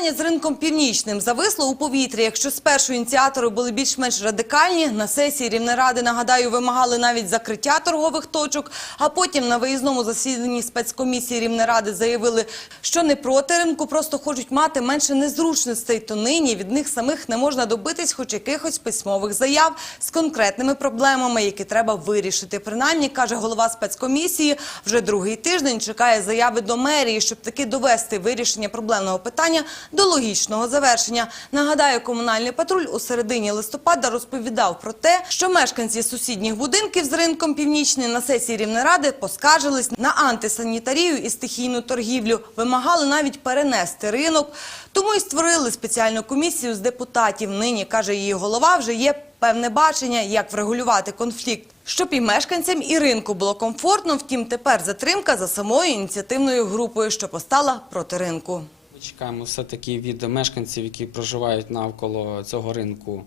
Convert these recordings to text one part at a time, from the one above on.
Питання з ринком північним зависло у повітрі. Якщо спершу ініціатори були більш-менш радикальні, на сесії Рівнеради, нагадаю, вимагали навіть закриття торгових точок, а потім на виїзному засіданні спецкомісії Рівнеради заявили, що не проти ринку, просто хочуть мати менше незручностей, то нині від них самих не можна добитись хоч якихось письмових заяв з конкретними проблемами, які треба вирішити. Принаймні, каже голова спецкомісії, вже другий тиждень чекає заяви до мерії, щоб таки довести вирішення проблемного питання до логічного завершення. Нагадаю, комунальний патруль у середині листопада розповідав про те, що мешканці сусідніх будинків з ринком північний на сесії Рівнеради поскаржились на антисанітарію і стихійну торгівлю, вимагали навіть перенести ринок. Тому і створили спеціальну комісію з депутатів. Нині каже її голова, вже є певне бачення, як врегулювати конфлікт. Щоб і мешканцям, і ринку було комфортно, втім тепер затримка за самою ініціативною групою, що постала проти ринку. Чекаємо все-таки від мешканців, які проживають навколо цього ринку,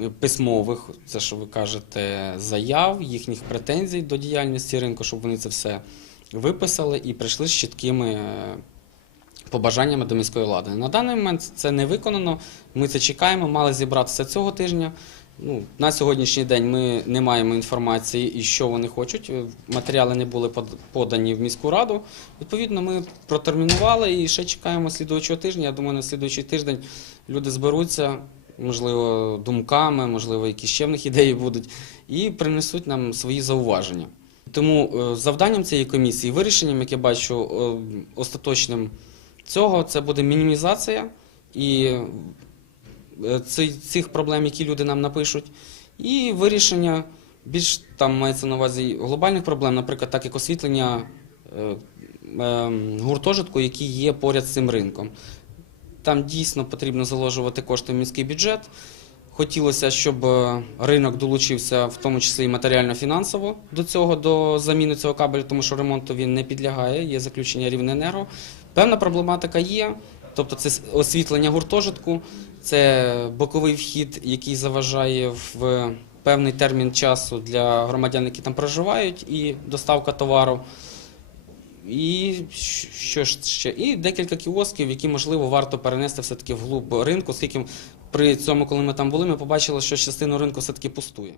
е, письмових, це що ви кажете, заяв, їхніх претензій до діяльності ринку, щоб вони це все виписали і прийшли з чіткими е, побажаннями до міської влади. На даний момент це не виконано. Ми це чекаємо, мали зібратися цього тижня. Ну, на сьогоднішній день ми не маємо інформації, і що вони хочуть. Е, Матеріали не були под- подані в міську раду. Відповідно, ми протермінували і ще чекаємо слідуючого тижня. Я думаю, на слідуючий тиждень люди зберуться, можливо, думками, можливо, якісь ще в них ідеї будуть, і принесуть нам свої зауваження. Тому е, завданням цієї комісії, вирішенням, яке бачу е, остаточним цього, це буде мінімізація і цих проблем, які люди нам напишуть, і вирішення більш там мається на увазі глобальних проблем, наприклад, так як освітлення е, е, гуртожитку, який є поряд з цим ринком. Там дійсно потрібно заложувати кошти в міський бюджет. Хотілося, щоб е, ринок долучився, в тому числі і матеріально-фінансово до цього, до заміни цього кабелю, тому що ремонту він не підлягає, є заключення Рівненерго. Певна проблематика є, тобто це освітлення гуртожитку, це боковий вхід, який заважає в певний термін часу для громадян, які там проживають, і доставка товару. І що ще? І декілька кіосків, які можливо варто перенести все-таки вглуб ринку, оскільки при цьому, коли ми там були, ми побачили, що частину ринку все-таки пустує.